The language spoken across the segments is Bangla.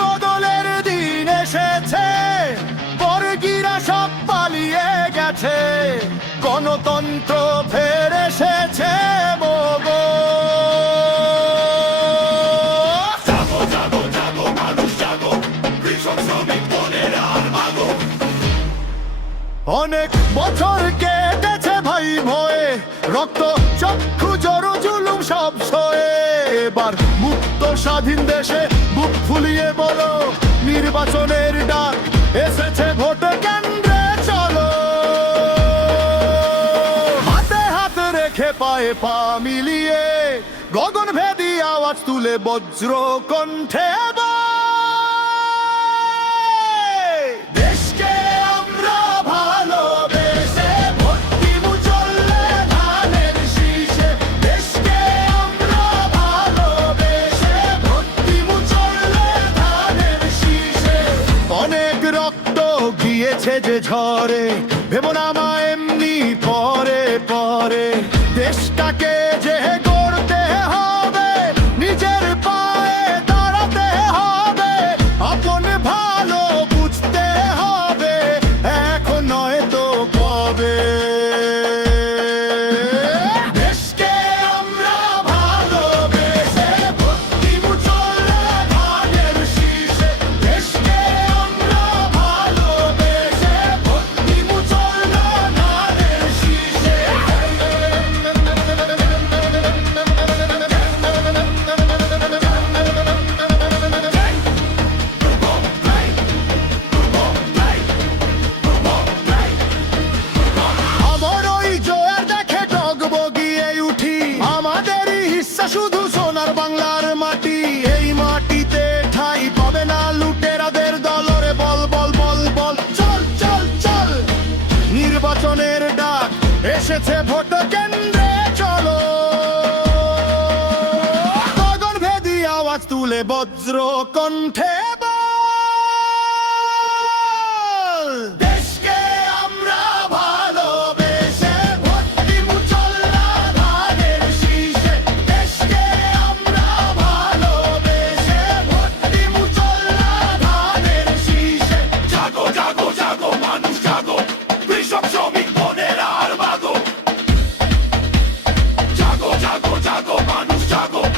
বদলের এসেছে সব পালিয়ে গেছে গণতন্ত্র ফের এসেছে জাগো জাগো জাগো মানুষ জাগো কৃষক শ্রমিক আর মাগো। অনেক বছর কেটেছে ভাই ভয়ে রক্ত চক্ষু জড়ো সব সয়ে এবার মুক্ত স্বাধীন দেশে বুক ফুলিয়ে বলো, নির্বাচনের ডাক এসেছে ভোট কেন্দ্রে, চলো। হাতে হাত রেখে পায়ে পা মিলিয়ে গগন ভেদি আওয়াজ তুলে বজ্র কণ্ঠে গিয়েছে যে ঝরে ভেবো না মা এমনি পরে পরে। দেশটাকে যে গড়তে হবে, নিজের পায়ে দাঁড়াতে হবে, আপন ভালো বুঝতে হবে, এখন নয় তো কবে। আমাদেরই শুধু সোনার বাংলার মাটি, এই মাটিতে ঠাই পাবে না লুটেরাদের দলরে বল বল বল বল। চল চল চল। নির্বাচনের ডাক এসেছে ভোট কেন্দ্রে, চলো। গগন ভেদি আওয়াজ তুলে বজ্র কণ্ঠে Chicago.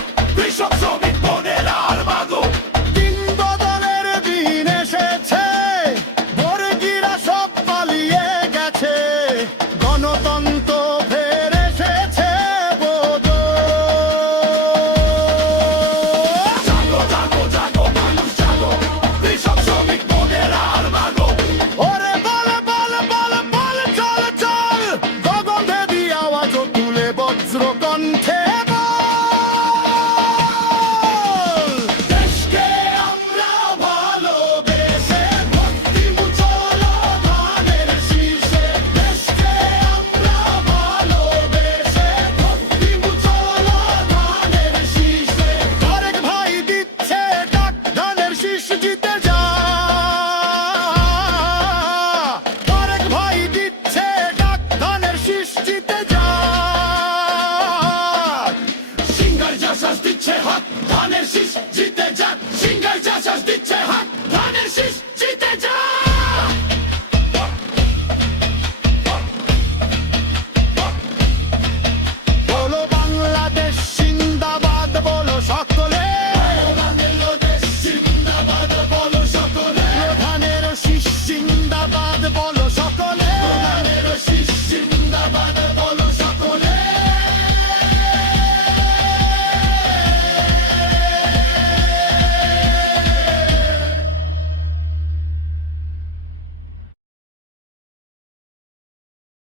失去的人。